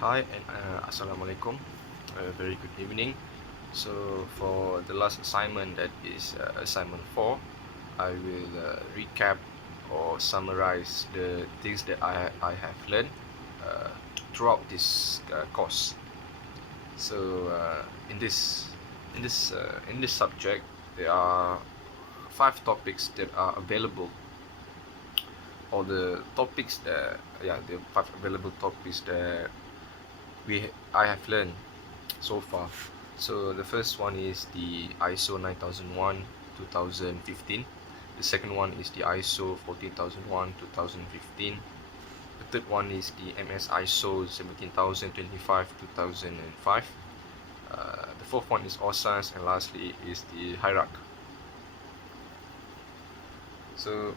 Hi and Assalamualaikum. Very good evening. So for the last assignment, that is assignment 4, I will recap or summarize the things that I have learned uh, throughout this course. So in this subject, there are 5 topics that are available, or the topics that the 5 available topics that I have learned so far. So the first one is the ISO 9001 2015. The second one is the ISO 14001 2015. The third one is the MS ISO 17025 2005. The fourth one is OSHA, and lastly is the hierarchy. So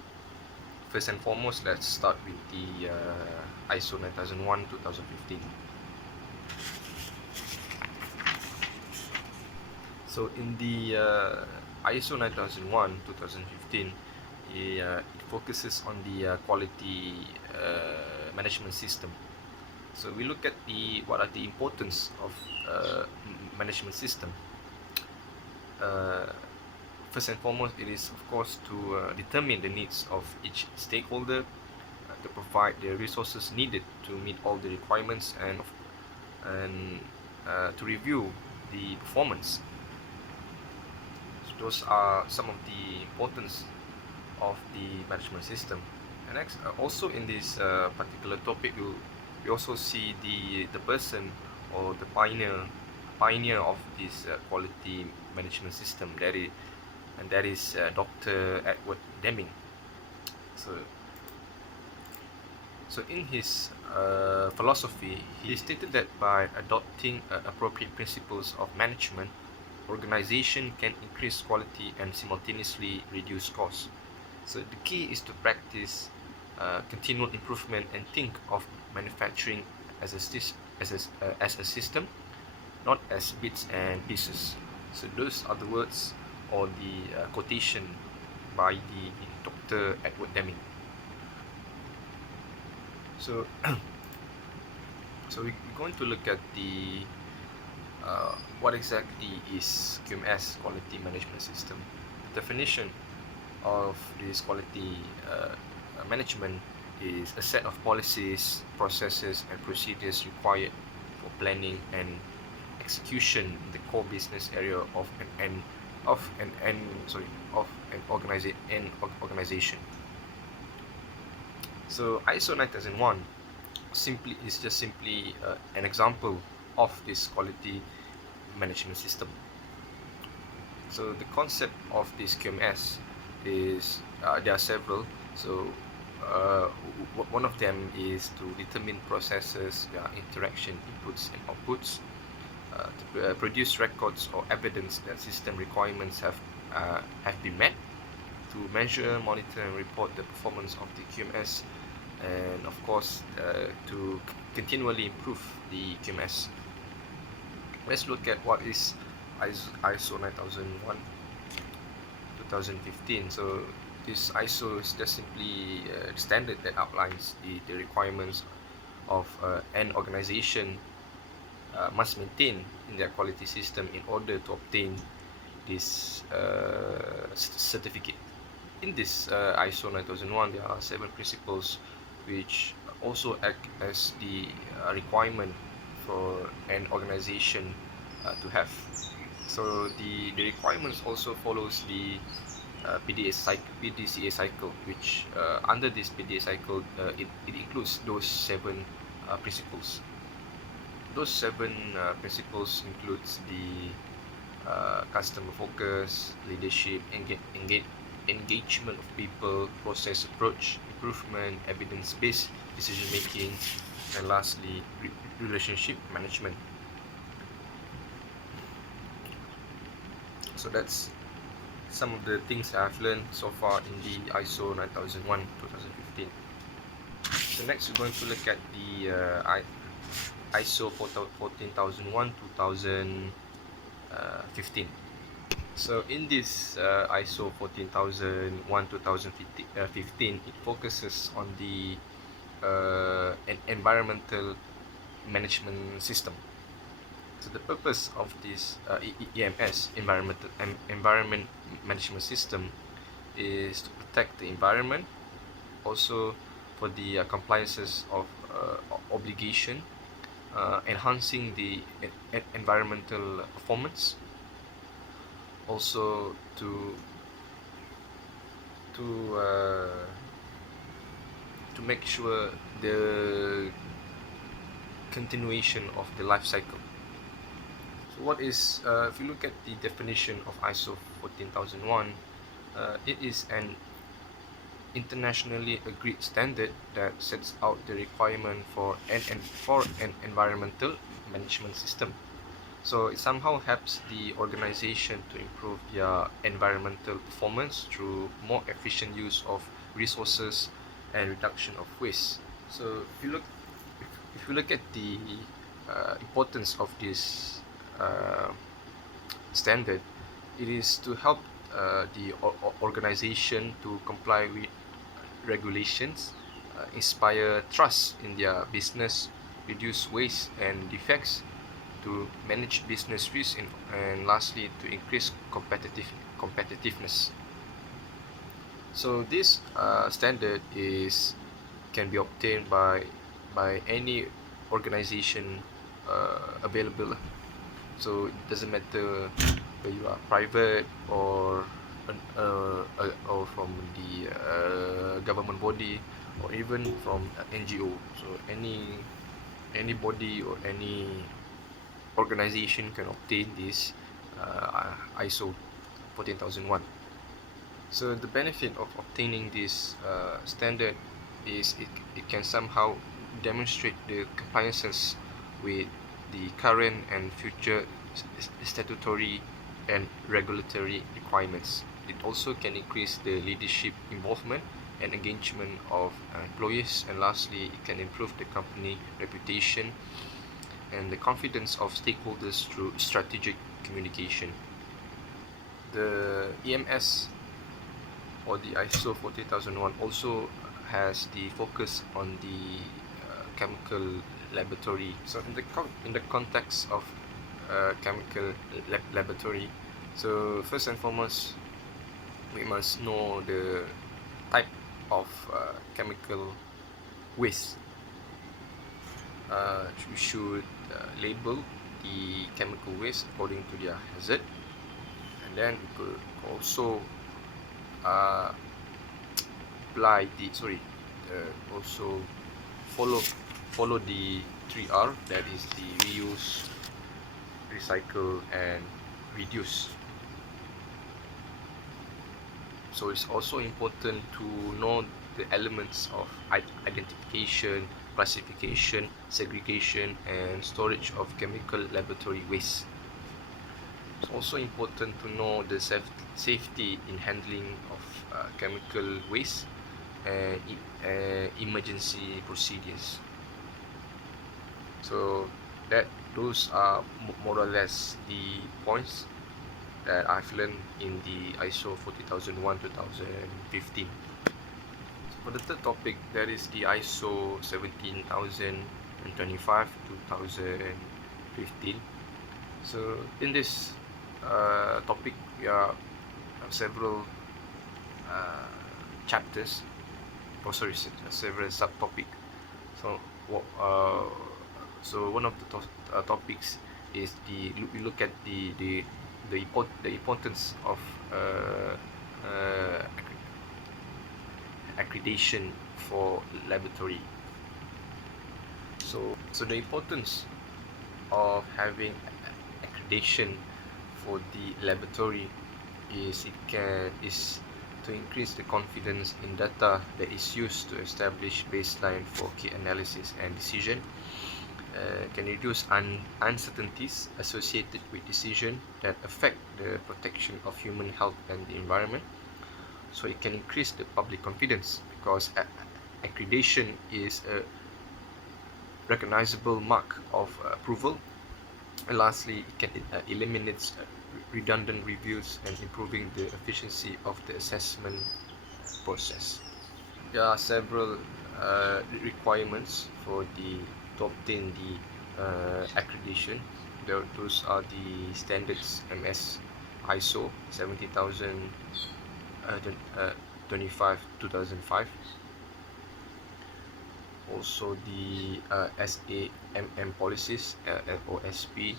first and foremost, let's start with the ISO 9001 2015. So in the ISO 9001 2015, it focuses on the quality management system. So we look at what are the importance of management system. Uh, First and foremost, it is of course to determine the needs of each stakeholder, to provide the resources needed to meet all the requirements, and to review the performance. So those are some of the importance of the management system. And next, also in this particular topic, we also see the person, or the pioneer of this quality management system. That is Dr. Edward Deming. So in his philosophy, he stated that by adopting appropriate principles of management, organization can increase quality and simultaneously reduce costs. So the key is to practice continual improvement and think of manufacturing as as a system, not as bits and pieces. So those are the words, or the quotation by the Dr. Edward Deming. So we're going to look at the what exactly is QMS, quality management system. The definition of this quality management is a set of policies, processes, and procedures required for planning and execution in the core business area of an organization. So ISO 9001 is just simply an example of this quality management system. So the concept of this QMS is there are several. So one of them is to determine processes, interaction, inputs and outputs, to produce records or evidence that system requirements have been met, to measure, monitor, and report the performance of the QMS, and of course to continually improve the QMS. Let's look at what is ISO 9001 2015. So this ISO is just simply a standard that outlines the requirements of an organization must maintain in their quality system in order to obtain this certificate. In this ISO 9001, there are 7 principles which also act as the requirement for an organization to have. So the requirements also follows the PDCA cycle, which under this PDCA cycle, it includes those 7 principles. Those 7 principles includes the customer focus, leadership, engagement of people, process approach, improvement, evidence-based decision making, and lastly, relationship management. So that's some of the things I've learned so far in the ISO 9001 2015. So next we're going to look at the ISO 14001 2015. So in this ISO 14001 2015, it focuses on the environmental management system. So the purpose of this EMS, environment management system, is to protect the environment, also for the compliances of obligation, enhancing the environmental performance, also to uh, to make sure the continuation of the life cycle. So what is, if you look at the definition of ISO 14001, it is an internationally agreed standard that sets out the requirement for an environmental management system. So it somehow helps the organization to improve their environmental performance through more efficient use of resources and reduction of waste. So if you look at the importance of this standard, it is to help the organization to comply with regulations, inspire trust in their business, reduce waste and defects, to manage business risk, and lastly to increase competitiveness. So this standard can be obtained by any organization available. So it doesn't matter whether you are private or or from the government body, or even from NGO. So anybody or any organization can obtain this ISO 14001. So the benefit of obtaining this standard is it can somehow demonstrate the compliances with the current and future statutory and regulatory requirements. It also can increase the leadership involvement and engagement of employees, and lastly it can improve the company reputation and the confidence of stakeholders through strategic communication. The EMS, or the ISO 40001, also has the focus on the chemical laboratory. So in the context of chemical laboratory, so first and foremost we must know the type of chemical waste. We should label the chemical waste according to their hazard, and then we could also apply the also follow the 3R, that is the reuse, recycle and reduce. So it's also important to know the elements of identification, classification, segregation and storage of chemical laboratory waste. It's also important to know the safety in handling of chemical waste and emergency procedures. So those are more or less the points that I've learned in the ISO 40001 2015. For the third topic, that is the ISO 17025 2015. So in this topic, we have several chapters, several subtopic. So one of the topics is we look at the importance of accreditation for laboratory. So the importance of having accreditation for the laboratory is to increase the confidence in data that is used to establish baseline for key analysis and decision. Can reduce uncertainties associated with decisions that affect the protection of human health and the environment. So it can increase the public confidence, because accreditation is a recognizable mark of approval. And lastly, it can eliminate redundant reviews and improving the efficiency of the assessment process. There are several requirements to obtain the accreditation. Those are the standards: MS, ISO 17025 2005. Also the SAMM policies, and OSP.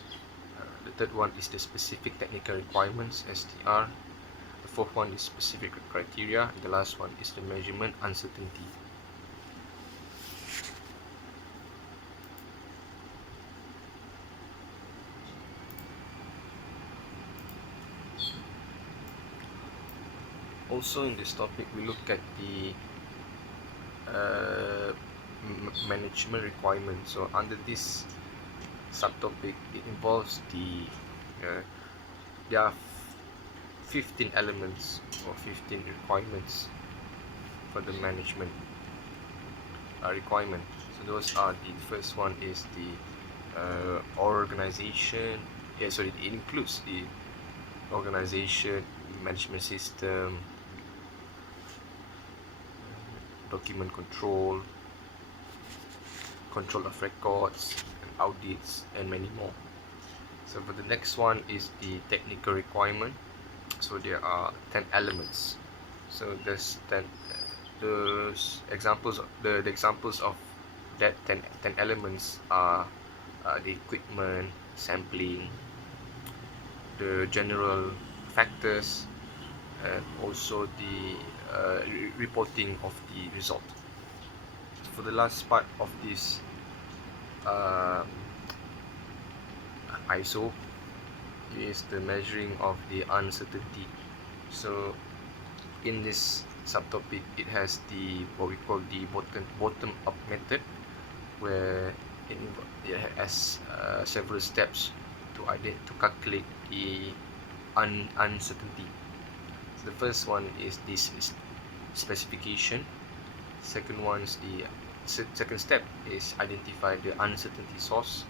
The third one is the specific technical requirements, STR. The fourth one is specific criteria. And the last one is the measurement uncertainty. Also in this topic, we look at the management requirements. So under this subtopic, it involves there are 15 elements or 15 requirements for the management requirement. So those are the first one is the organization. It includes the organization, management system, document control, control of records, and audits, and many more. So for the next one is the technical requirement. So there are 10 elements. So there's 10 those examples. The examples of that 10 elements are the equipment, sampling, the general factors, and also the reporting of the result. For the last part of this ISO is the measuring of the uncertainty. So in this subtopic, it has the what we call the bottom up method, where it has several steps to calculate the uncertainty. So the first one is this specification. Second one is the second step is identify the uncertainty source.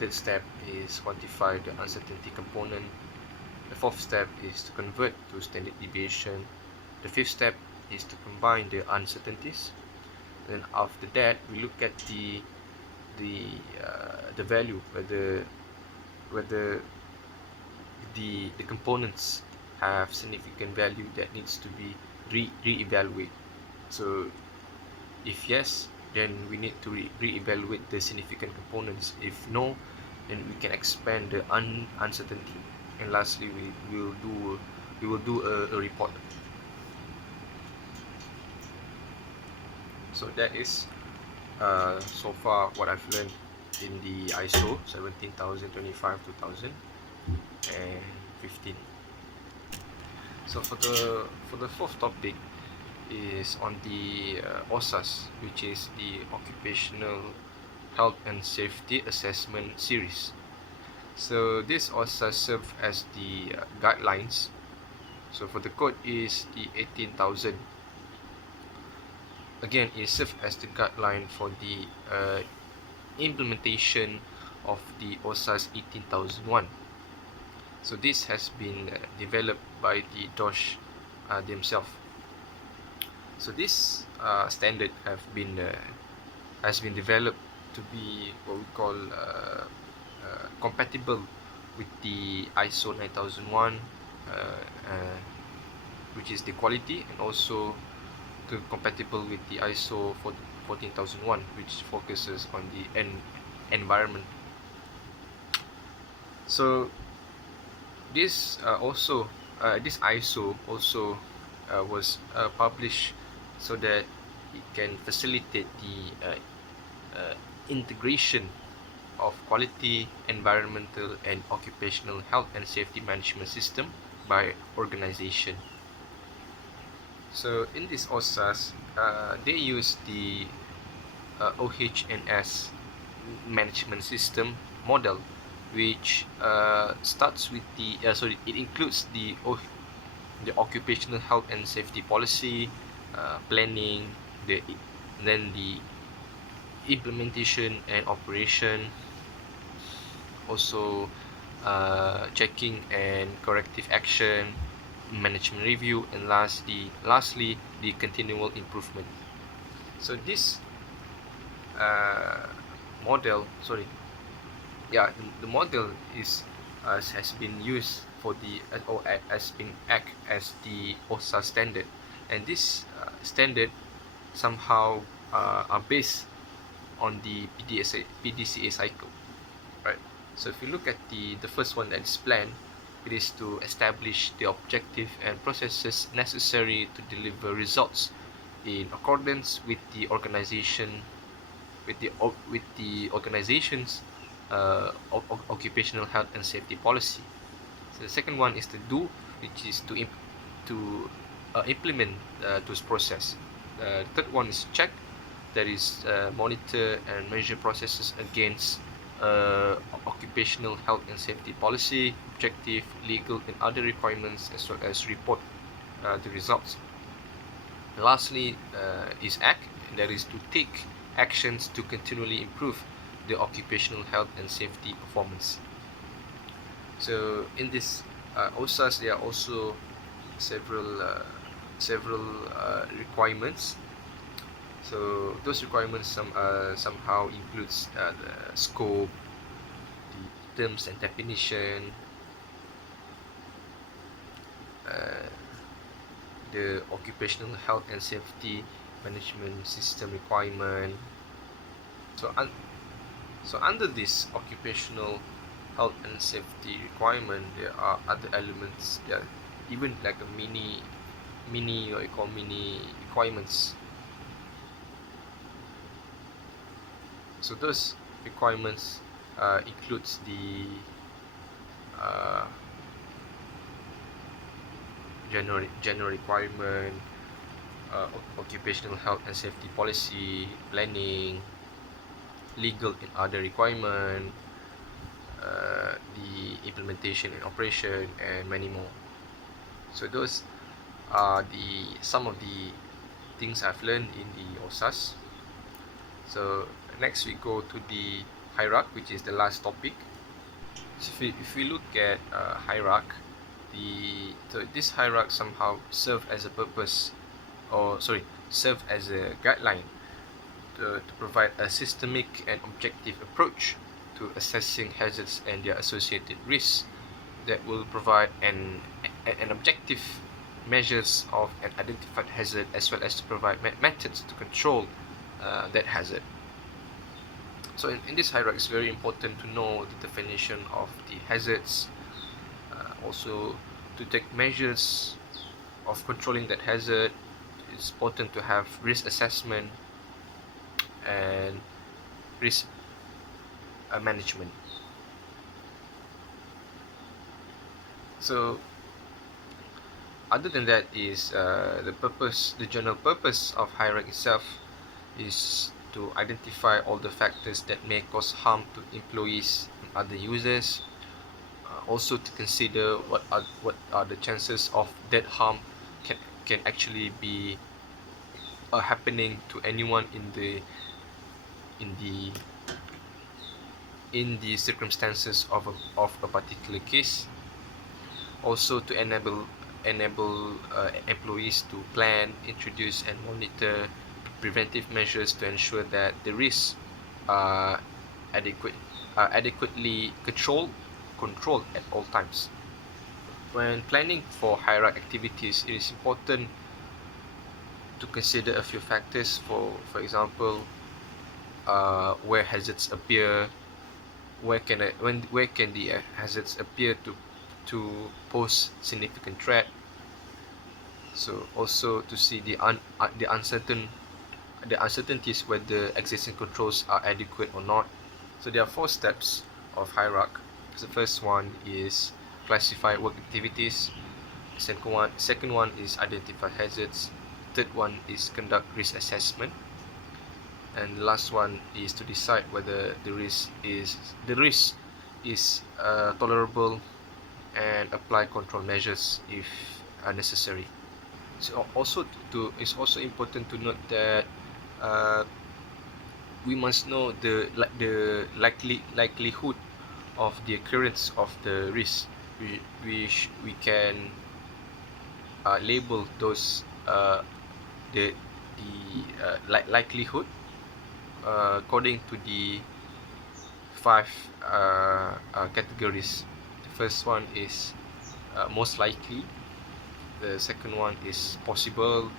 Third step is quantify the uncertainty component. The fourth step is to convert to standard deviation. The fifth step is to combine the uncertainties. Then after that, we look at the value, whether the components have significant value that needs to be re-evaluate. So if yes, then we need to re-evaluate the significant components. If no, then we can expand the uncertainty. And lastly, we will do a report. So that is so far what I've learned in the ISO 17025-2015. So for the fourth topic is on the OSHAs, which is the Occupational Health and Safety Assessment Series. So this OSHA serves as the guidelines. So for the code is the 18,000. Again, it serves as the guideline for the implementation of the OSHA's 18,001. So this has been developed by the OSHA themselves. So this standard has been developed to be what we call compatible with the ISO 9001, which is the quality, and also compatible with the ISO 14001, which focuses on the environment. So this this ISO also was published so that it can facilitate the integration of quality, environmental, and occupational health and safety management system by organization. So in this OSHAs, they use the OHS management system model, which starts with it includes the occupational health and safety policy, planning, then the implementation and operation, also checking and corrective action, management review, and lastly the continual improvement. So this yeah, the model is has been used for the or has been act as the OSHA standard, and this standard somehow are based on the PDCA cycle, right? So if you look at the first one that is planned, it is to establish the objective and processes necessary to deliver results in accordance with the organization's occupational health and safety policy. So the second one is to do, which is to implement those process. The third one is check, that is monitor and measure processes against occupational health and safety policy, objective, legal, and other requirements, as well as report the results. Lastly is act, that is to take actions to continually improve the occupational health and safety performance. So in this OSAS, there are also several requirements. So those requirements somehow includes the scope, the terms and definition, the occupational health and safety management system requirement. So under this occupational health and safety requirement, there are other elements. There are even like a mini what you call mini requirements. So those requirements includes the general requirement, occupational health and safety policy, planning, legal and other requirement, the implementation and operation, and many more. So those are some of the things I've learned in the OSAS. So next we go to the hierarchy, which is the last topic. So if we look at hierarchy, this hierarchy somehow serve as a purpose, serve as a guideline to provide a systemic and objective approach to assessing hazards and their associated risks that will provide an objective measures of an identified hazard, as well as to provide methods to control that hazard. So in this hierarchy, it's very important to know the definition of the hazards, also to take measures of controlling that hazard. It's important to have risk assessment and risk management. So other than that is the general purpose of hierarchy itself is to identify all the factors that may cause harm to employees and other users. Also to consider what are the chances of that harm can actually be happening to anyone in the circumstances of a particular case. Also to enable employees to plan, introduce, and monitor preventive measures to ensure that the risks are adequately controlled at all times. When planning for hierarchy activities, it is important to consider a few factors. For example, where hazards appear, where can the hazards appear to pose significant threat. So also to see the uncertainties whether existing controls are adequate or not. So there are 4 steps of hierarchy. The first one is classify work activities. Second one is identify hazards. Third one is conduct risk assessment. And the last one is to decide whether the risk is tolerable and apply control measures if necessary. So also it's also important to note that we must know the likelihood of the occurrence of the risk. We can label those the likelihood according to the 5 categories. The first one is most likely, the second one is possible,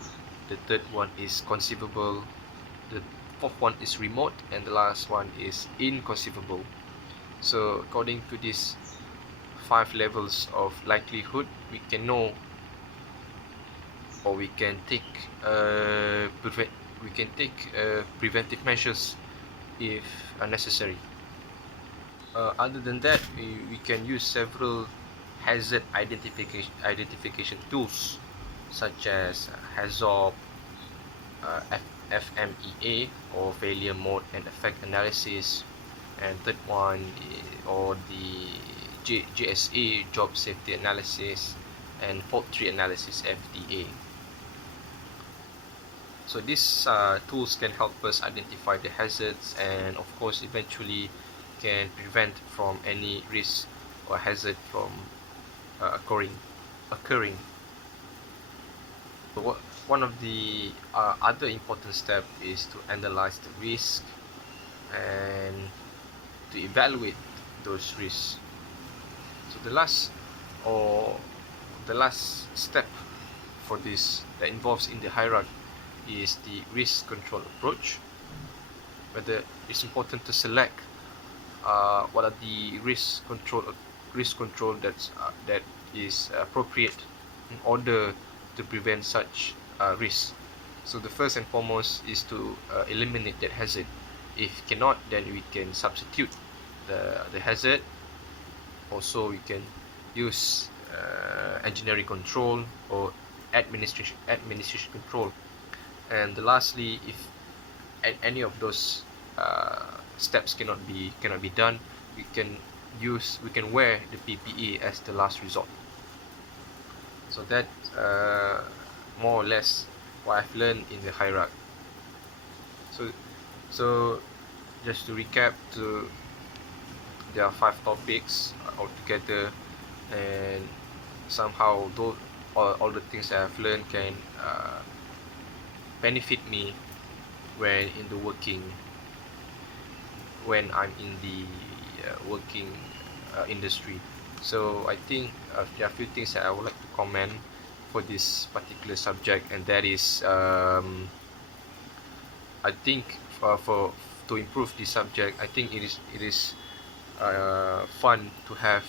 the third one is conceivable, the fourth one is remote, and the last one is inconceivable. So according to these 5 levels of likelihood, we can know, or we can take preventive measures if necessary. Other than that, we can use several hazard identification tools such as HAZOP, FMEA, or failure mode and effect analysis, and third one or the JSA, job safety analysis, and fault tree analysis, FDA. So these tools can help us identify the hazards, and of course eventually can prevent from any risk or hazard from occurring. So one of the other important steps is to analyze the risk and to evaluate those risks. So the last step for this that involves in the hierarchy is the risk control approach. Whether it's important to select what are the risk control that is appropriate in order to prevent such risks. So the first and foremost is to eliminate that hazard. If cannot, then we can substitute the hazard. Also, we can use engineering control or administration control. And lastly, if any of those steps cannot be done, we can wear the PPE as the last resort. So that more or less what I've learned in the hierarchy. So just to recap, there are 5 topics altogether, and somehow all the things that I've learned can benefit me when I'm in the working industry. So I think there are a few things that I would like to comment for this particular subject, and that is I think to improve this subject, I think it is fun to have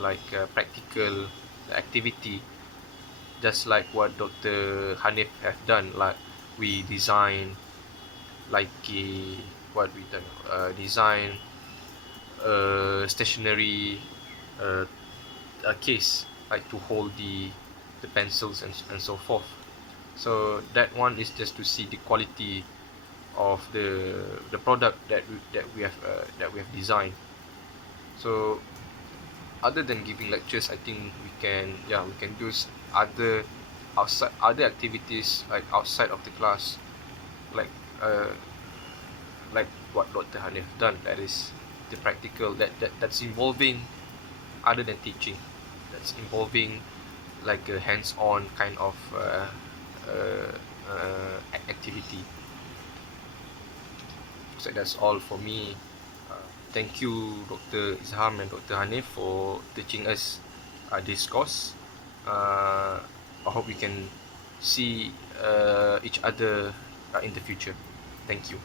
like a practical activity, just like what Dr. Hanif have done. Like we design design a stationary a case, like to hold the pencils and so forth. So that one is just to see the quality of the product that we have designed. So other than giving lectures, I think we can do other activities like outside of the class, like what Dr. Hanif done. That is the practical that's involving other than teaching, that's involving like a hands-on kind of activity. So that's all for me. Thank you, Dr. Izham and Dr. Hanif, for teaching us this course. I hope we can see each other in the future. Thank you.